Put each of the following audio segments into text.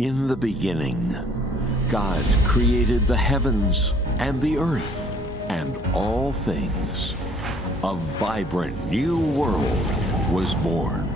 In the beginning, God created the heavens and the earth and all things. A vibrant new world was born.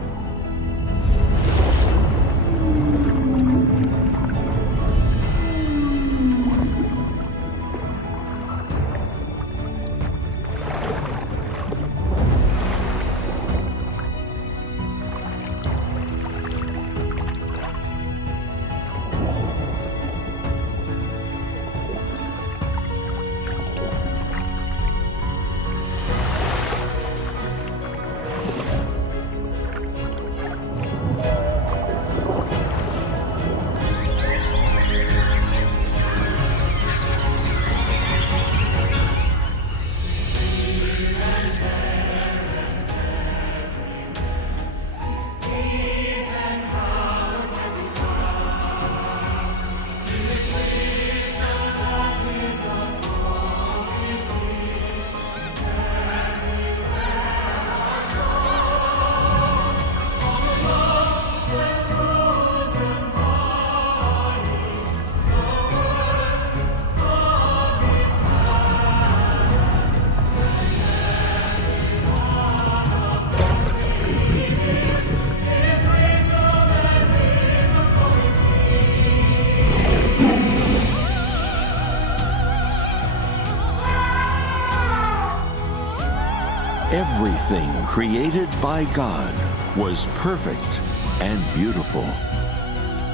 Everything created by God was perfect and beautiful,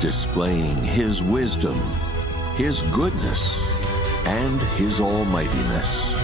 displaying His wisdom, His goodness, and His almightiness.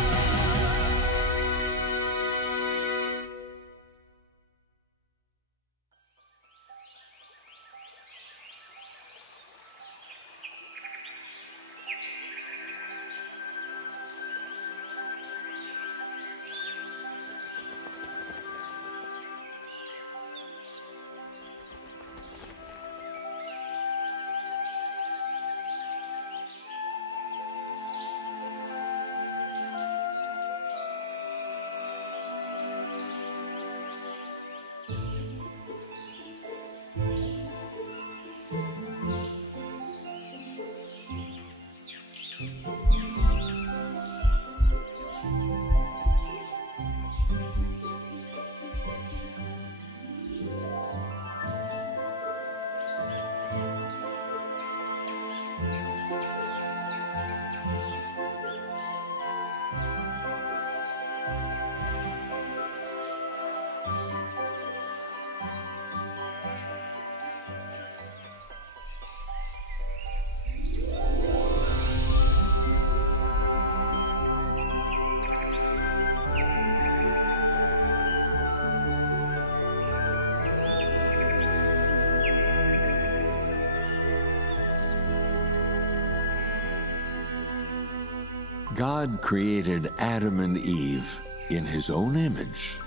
God created Adam and Eve in His own image,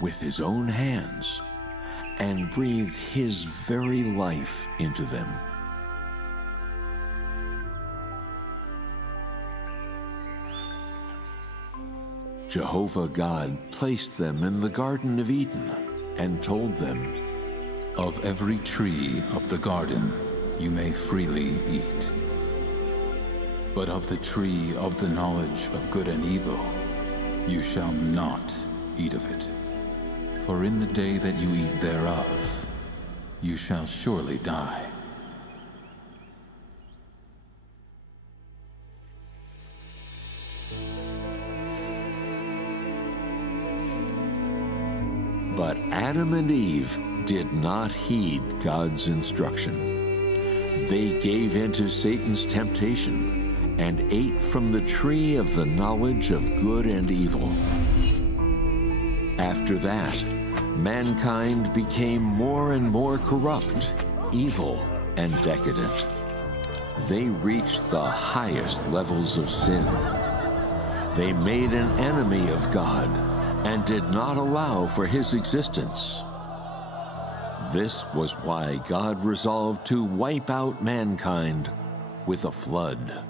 with His own hands, and breathed His very life into them. Jehovah God placed them in the Garden of Eden and told them, "Of every tree of the garden you may freely eat. But of the tree of the knowledge of good and evil, you shall not eat of it. For in the day that you eat thereof, you shall surely die." But Adam and Eve did not heed God's instruction. They gave in to Satan's temptation and ate from the tree of the knowledge of good and evil. After that, mankind became more and more corrupt, evil, and decadent. They reached the highest levels of sin. They made an enemy of God and did not allow for His existence. This was why God resolved to wipe out mankind with a flood.